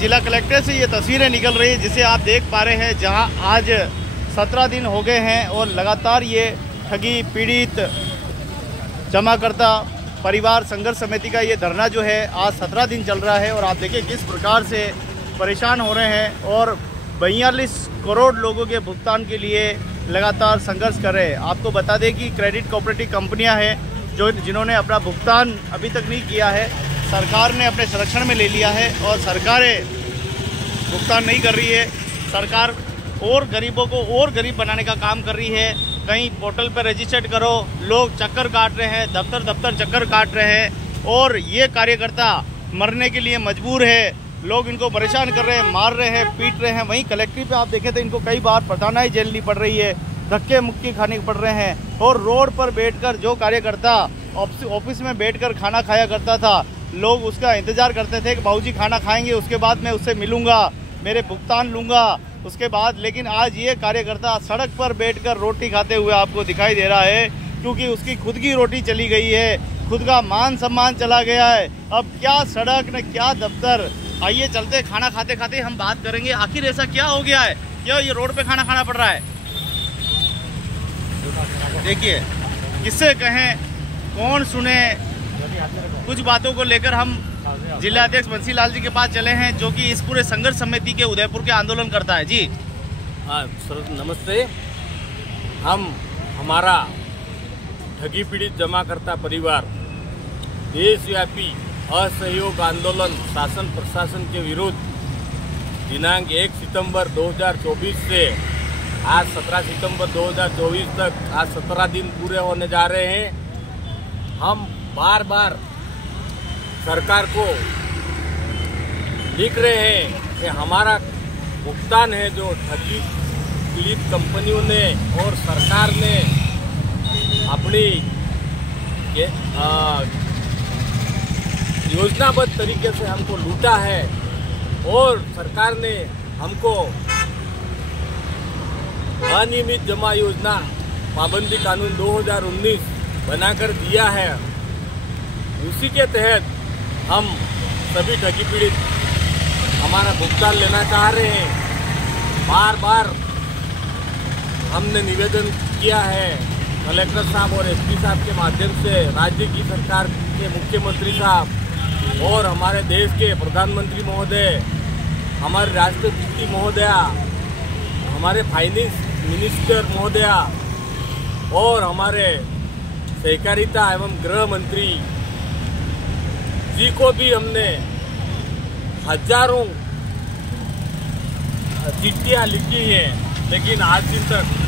जिला कलेक्टर से ये तस्वीरें निकल रही है जिसे आप देख पा रहे हैं, जहां आज 17 दिन हो गए हैं और लगातार ये ठगी पीड़ित जमाकर्ता परिवार संघर्ष समिति का ये धरना जो है आज 17 दिन चल रहा है। और आप देखिए किस प्रकार से परेशान हो रहे हैं और 42 करोड़ लोगों के भुगतान के लिए लगातार संघर्ष कर रहे हैं। आपको बता दें कि क्रेडिट कोऑपरेटिव कंपनियां हैं जिन्होंने अपना भुगतान अभी तक नहीं किया है, सरकार ने अपने संरक्षण में ले लिया है और सरकारें भुगतान नहीं कर रही है। सरकार और गरीबों को और गरीब बनाने का काम कर रही है। कहीं पोर्टल पर रजिस्टर्ड करो, लोग चक्कर काट रहे हैं, दफ्तर चक्कर काट रहे हैं और ये कार्यकर्ता मरने के लिए मजबूर है। लोग इनको परेशान कर रहे हैं, मार रहे हैं, पीट रहे हैं। वहीं कलेक्ट्री पे आप देखें तो इनको कई बार प्रधानाई झेलनी पड़ रही है, धक्के मुक्की खाने पड़ रहे हैं। और रोड पर बैठकर जो कार्यकर्ता ऑफिस में बैठकर खाना खाया करता था, लोग उसका इंतजार करते थे कि बाबूजी खाना खाएंगे, उसके बाद मैं उससे मिलूंगा, मेरे भुगतान लूंगा उसके बाद। लेकिन आज ये कार्यकर्ता सड़क पर बैठकर रोटी खाते हुए आपको दिखाई दे रहा है, क्योंकि उसकी खुद की रोटी चली गई है, खुद का मान सम्मान चला गया है। अब क्या सड़क न क्या दफ्तर। आइए चलते, खाना खाते खाते हम बात करेंगे आखिर ऐसा क्या हो गया है, क्यों ये रोड पे खाना खाना पड़ रहा है। देखिए किससे कहें, कौन सुने। कुछ बातों को लेकर हम जिलाध्यक्ष बंसीलाल जी के पास चले हैं, जो कि इस पूरे संघर्ष समिति के उदयपुर के आंदोलन करता है। जी हाँ सर, नमस्ते। हमारा ठगी पीड़ित जमाकर्ता परिवार देशव्यापी असहयोग आंदोलन शासन प्रशासन के विरुद्ध दिनांक 1 सितंबर 2024 से आज 17 सितंबर 2024 तक आज 17 दिन पूरे होने जा रहे हैं। हम बार बार सरकार को लिख रहे हैं कि हमारा भुगतान है जो ठगी पीड़ित कंपनियों ने और सरकार ने अपनी योजनाबद्ध तरीके से हमको लूटा है और सरकार ने हमको अनियमित जमा योजना पाबंदी कानून 2019 बनाकर दिया है। उसी के तहत हम सभी ठगी पीड़ित हमारा भुगतान लेना चाह रहे हैं। बार बार हमने निवेदन किया है कलेक्टर साहब और एसपी साहब के माध्यम से, राज्य की सरकार के मुख्यमंत्री साहब और हमारे देश के प्रधानमंत्री महोदय, हमारे राष्ट्रपति महोदया, हमारे फाइनेंस मिनिस्टर महोदया और हमारे सहकारिता एवं गृह मंत्री जी को भी हमने हजारों चिट्ठियां लिखी हैं, लेकिन आज दिन तक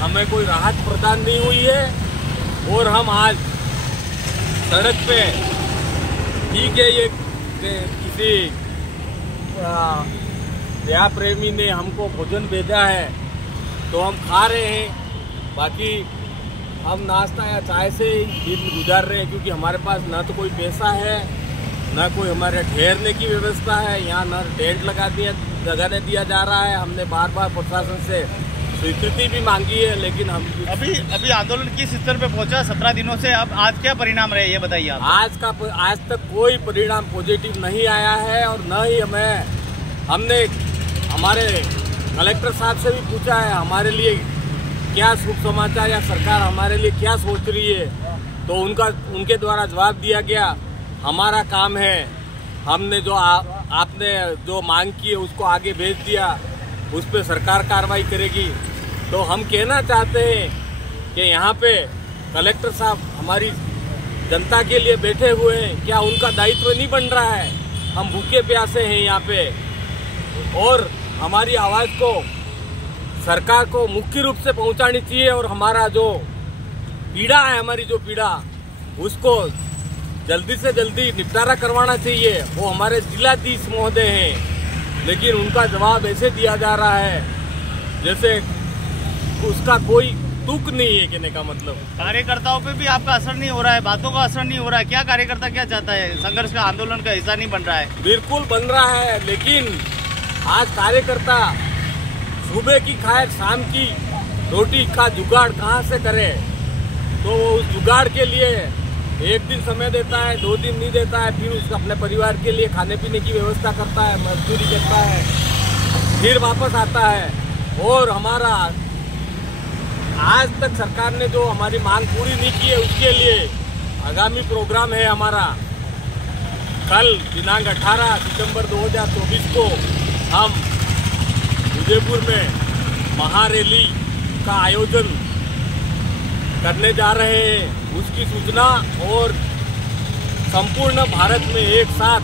हमें कोई राहत प्रदान नहीं हुई है। और हम आज सड़क पे, ठीक है ये किसी दया प्रेमी ने हमको भोजन भेजा है तो हम खा रहे हैं, बाकी हम नाश्ता या चाय से ही दिन गुजार रहे हैं, क्योंकि हमारे पास ना तो कोई पैसा है, ना कोई हमारे ठहरने की व्यवस्था है। यहाँ ना टेंट लगाने दिया जा रहा है। हमने बार बार प्रशासन से स्वीकृति भी मांगी है, लेकिन हम अभी आंदोलन किस स्तर पे पहुंचा 17 दिनों से। अब आज क्या परिणाम रहे ये बताइए आप। आज तक कोई परिणाम पॉजिटिव नहीं आया है और न ही हमने हमारे कलेक्टर साहब से भी पूछा है हमारे लिए क्या शुभ समाचार या सरकार हमारे लिए क्या सोच रही है, तो उनके द्वारा जवाब दिया गया हमारा काम है, हमने जो आपने जो मांग की है उसको आगे भेज दिया, उस पर सरकार कार्रवाई करेगी। तो हम कहना चाहते हैं कि यहाँ पे कलेक्टर साहब हमारी जनता के लिए बैठे हुए हैं, क्या उनका दायित्व नहीं बन रहा है। हम भूखे प्यासे हैं यहाँ पे और हमारी आवाज़ को सरकार को मुख्य रूप से पहुंचानी चाहिए और हमारा जो पीड़ा है, हमारी जो पीड़ा, उसको जल्दी से जल्दी निपटारा करवाना चाहिए। वो हमारे जिलाधीश महोदय हैं, लेकिन उनका जवाब ऐसे दिया जा रहा है जैसे उसका कोई तुक नहीं है। कहने का मतलब कार्यकर्ताओं पे भी आपका असर नहीं हो रहा है, बातों का असर नहीं हो रहा है। क्या कार्यकर्ता क्या चाहता है, संघर्ष का आंदोलन का हिस्सा नहीं बन रहा है? बिल्कुल बन रहा है, लेकिन आज कार्यकर्ता सुबह की खाए शाम की रोटी का जुगाड़ कहाँ से करे, तो उस जुगाड़ के लिए एक दिन समय देता है, 2 दिन नहीं देता है, फिर उसका अपने परिवार के लिए खाने पीने की व्यवस्था करता है, मजदूरी करता है, फिर वापस आता है। और हमारा आज तक सरकार ने जो हमारी मांग पूरी नहीं की है, उसके लिए आगामी प्रोग्राम है हमारा। कल दिनांक 18 सितंबर 2024 को हम उदयपुर में महारैली का आयोजन करने जा रहे हैं। उसकी सूचना और संपूर्ण भारत में एक साथ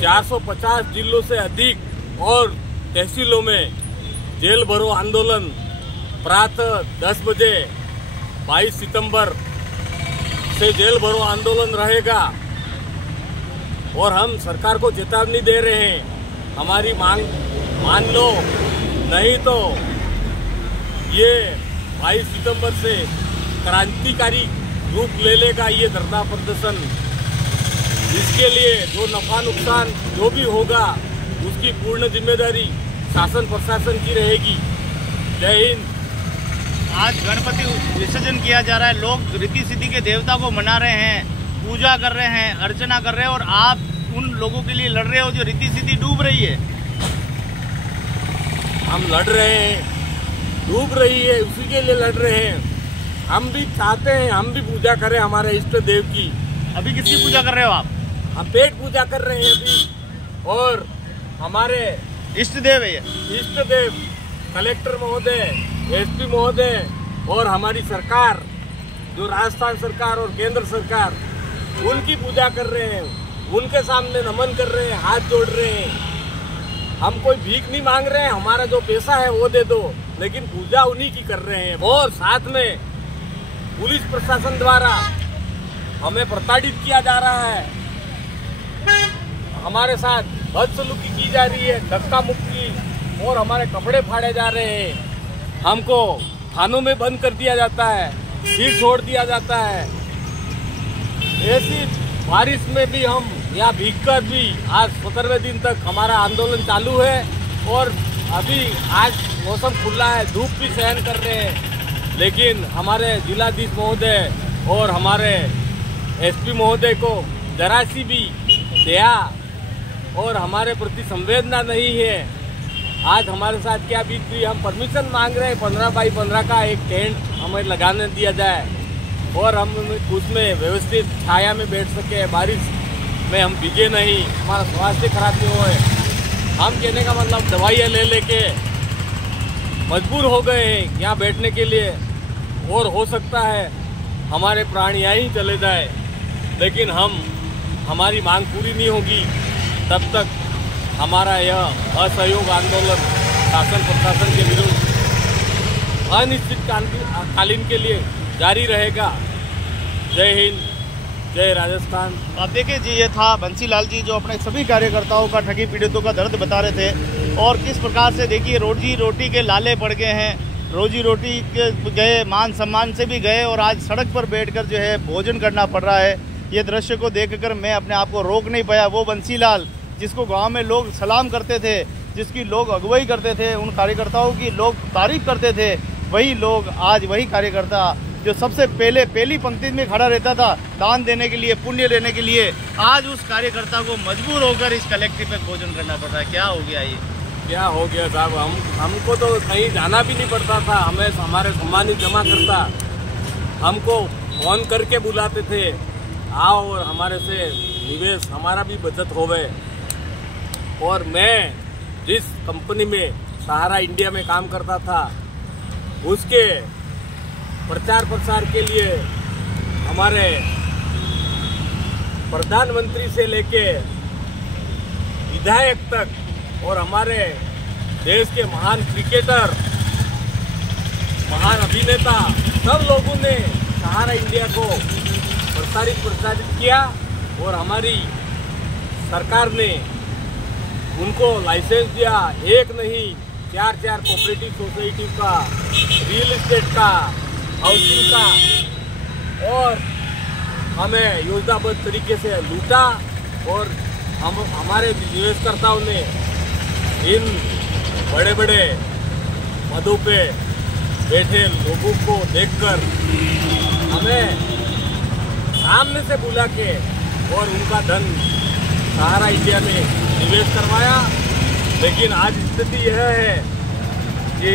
450 जिलों से अधिक और तहसीलों में जेल भरो आंदोलन प्रातः 10 बजे 22 सितंबर से जेल भरो आंदोलन रहेगा। और हम सरकार को चेतावनी दे रहे हैं, हमारी मांग मान लो, नहीं तो ये 22 सितंबर से क्रांतिकारी रूप ले लेगा ये धरना प्रदर्शन। इसके लिए जो नफा नुकसान जो भी होगा उसकी पूर्ण जिम्मेदारी शासन प्रशासन की रहेगी। जय हिंद। आज गणपति विसर्जन किया जा रहा है, लोग रीति सिद्धि के देवता को मना रहे हैं, पूजा कर रहे हैं, अर्चना कर रहे हैं, और आप उन लोगों के लिए लड़ रहे हो जो रीति सिद्धि डूब रही है। हम लड़ रहे हैं, डूब रही है, उसी के लिए लड़ रहे हैं। हम भी चाहते हैं हम भी पूजा करें हमारे इष्ट देव की। अभी किसकी पूजा कर रहे हो आप? हम पेट पूजा कर रहे हैं अभी, और हमारे इष्ट देव है ये? इष्ट देव कलेक्टर महोदय, एसपी महोदय और हमारी सरकार, जो राजस्थान सरकार और केंद्र सरकार, उनकी पूजा कर रहे हैं, उनके सामने नमन कर रहे हैं, हाथ जोड़ रहे हैं। हम कोई भीख नहीं मांग रहे हैं, हमारा जो पैसा है वो दे दो, लेकिन पूजा उन्हीं की कर रहे हैं। और साथ में पुलिस प्रशासन द्वारा हमें प्रताड़ित किया जा रहा है, हमारे साथ बदसलूकी की जा रही है, धक्का मुक्की, और हमारे कपड़े फाड़े जा रहे हैं। हमको थानों में बंद कर दिया जाता है, फिर छोड़ दिया जाता है। ऐसी बारिश में भी हम यहाँ भीग कर भी आज 17वें दिन तक हमारा आंदोलन चालू है। और अभी आज मौसम खुला है, धूप भी सहन कर रहे हैं, लेकिन हमारे जिलाधीश महोदय और हमारे एसपी महोदय को जरा सी भी दया और हमारे प्रति संवेदना नहीं है। आज हमारे साथ क्या बीत रही, हम परमिशन मांग रहे हैं 15 बाई 15 का एक टेंट हमें लगाने दिया जाए और हम उसमें व्यवस्थित छाया में बैठ सके, बारिश में हम भीगे नहीं, हमारा स्वास्थ्य खराब नहीं होए। हम कहने का मतलब दवाइयाँ ले लेके मजबूर हो गए हैं यहाँ बैठने के लिए, और हो सकता है हमारे प्राण यहाँ ही चले जाए, लेकिन हमारी मांग पूरी नहीं होगी तब तक हमारा यह असहयोग आंदोलन शासन प्रशासन के विरुद्ध अनिश्चितकालीन के लिए जारी रहेगा। जय हिंद, जय राजस्थान। आप देखिए जी, ये था बंसीलाल जी जो अपने सभी कार्यकर्ताओं का, ठगी पीड़ितों का दर्द बता रहे थे, और किस प्रकार से देखिए रोजी रोटी के लाले पड़ गए हैं, रोजी रोटी के गए, मान सम्मान से भी गए, और आज सड़क पर बैठकर जो है भोजन करना पड़ रहा है। ये दृश्य को देखकर मैं अपने आप को रोक नहीं पाया। वो बंसीलाल जिसको गांव में लोग सलाम करते थे, जिसकी लोग अगुवाई करते थे, उन कार्यकर्ताओं की लोग तारीफ करते थे, वही लोग आज, वही कार्यकर्ता जो सबसे पहली पंक्ति में खड़ा रहता था दान देने के लिए, पुण्य लेने के लिए, आज उस कार्यकर्ता को मजबूर होकर इस कलेक्टिव पे भोजन करना पड़ रहा है। क्या हो गया ये? क्या हो गया साहब, हमको तो कहीं जाना भी नहीं पड़ता था। हमें हमारे सम्मानित जमा करता हमको फोन करके बुलाते थे, आओ और हमारे से निवेश, हमारा भी बचत होवे। और मैं जिस कंपनी में सहारा इंडिया में काम करता था, उसके प्रचार प्रसार के लिए हमारे प्रधानमंत्री से लेके विधायक तक और हमारे देश के महान क्रिकेटर, महान अभिनेता, सब लोगों ने सहारा इंडिया को प्रचारित किया। और हमारी सरकार ने उनको लाइसेंस दिया, एक नहीं 4 कोऑपरेटिव सोसाइटी का, रियल एस्टेट का, हाउसिंग का, और हमें योजनाबद्ध तरीके से लूटा। और हमारे निवेशकर्ताओं ने इन बड़े बड़े पदों पे बैठे लोगों को देखकर हमें सामने से बुला के और उनका धन सहारा इंडिया में निवेश करवाया। लेकिन आज स्थिति यह है कि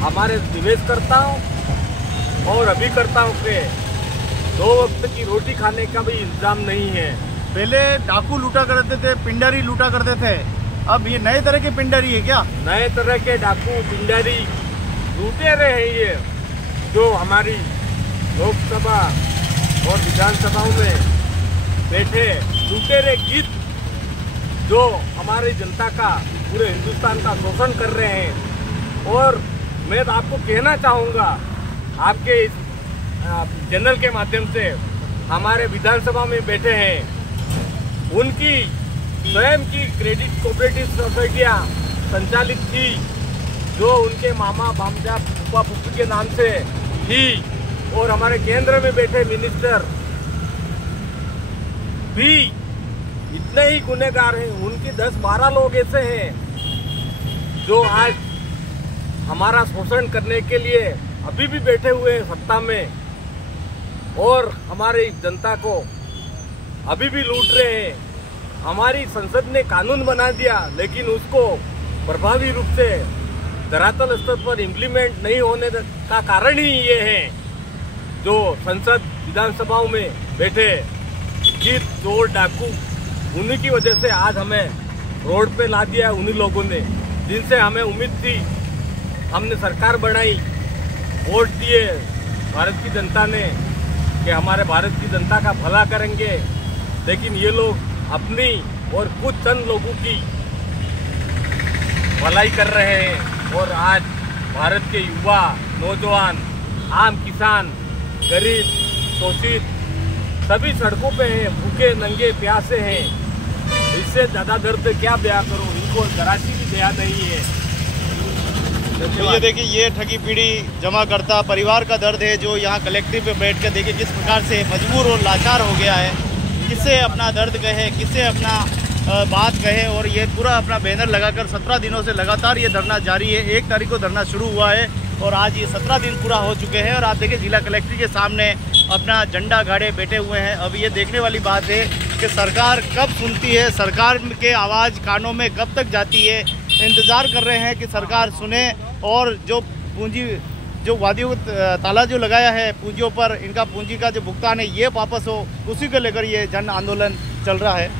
हमारे निवेशकर्ताओं और अभिकर्ताओं के 2 वक्त की रोटी खाने का भी इंतजाम नहीं है। पहले डाकू लूटा करते थे, पिंडारी लूटा करते थे, अब ये नए तरह के पिंडारी है क्या? नए तरह के डाकू पिंडारी लुटेरे हैं ये, जो हमारी लोकसभा और विधानसभाओं में बैठे लुटेरे गीत जो हमारी जनता का, पूरे हिंदुस्तान का शोषण कर रहे हैं। और मैं तो आपको कहना चाहूँगा, आपके इस चैनल के माध्यम से, हमारे विधानसभा में बैठे हैं, उनकी स्वयं की क्रेडिट कोऑपरेटिव सोसाइटियाँ संचालित थी, जो उनके मामा भांजा फूफा फूफी के नाम से थी। और हमारे केंद्र में बैठे मिनिस्टर भी इतने ही गुनहगार हैं। उनके 10-12 लोग ऐसे हैं जो आज हमारा शोषण करने के लिए अभी भी बैठे हुए हैं सत्ता में, और हमारी जनता को अभी भी लूट रहे हैं। हमारी संसद ने कानून बना दिया, लेकिन उसको प्रभावी रूप से धरातल स्तर पर इम्प्लीमेंट नहीं होने का कारण ही ये है, जो संसद विधानसभाओं में बैठे गीत चोर डाकू, उन्हीं की वजह से आज हमें रोड पे ला दिया है उन्हीं लोगों ने, जिनसे हमें उम्मीद थी। हमने सरकार बनाई, वोट दिए भारत की जनता ने कि हमारे भारत की जनता का भला करेंगे, लेकिन ये लोग अपनी और कुछ चंद लोगों की भलाई कर रहे हैं। और आज भारत के युवा, नौजवान, आम किसान, गरीब, शोषित सभी सड़कों पे हैं, भूखे नंगे प्यासे हैं। इससे ज़्यादा दर्द क्या बयां करूं, इनको जरासी भी दया नहीं है। तो ये देखिए, ये ठगी पीढ़ी जमा करता परिवार का दर्द है, जो यहाँ कलेक्टिव पे बैठ कर देखिए किस प्रकार से मजबूर और लाचार हो गया है, किससे अपना दर्द कहे, किससे अपना बात कहे। और ये पूरा अपना बैनर लगाकर 17 दिनों से लगातार ये धरना जारी है। 1 तारीख को धरना शुरू हुआ है और आज ये 17 दिन पूरा हो चुके हैं। और आप देखिए जिला कलेक्टर के सामने अपना झंडा गाड़े बैठे हुए हैं। अब ये देखने वाली बात है कि सरकार कब सुनती है, सरकार के आवाज़ कानों में कब तक जाती है। इंतज़ार कर रहे हैं कि सरकार सुने और जो पूंजी, जो वादियों ताला जो लगाया है पूंजियों पर, इनका पूंजी का जो भुगतान है ये वापस हो, उसी को लेकर ये जन आंदोलन चल रहा है।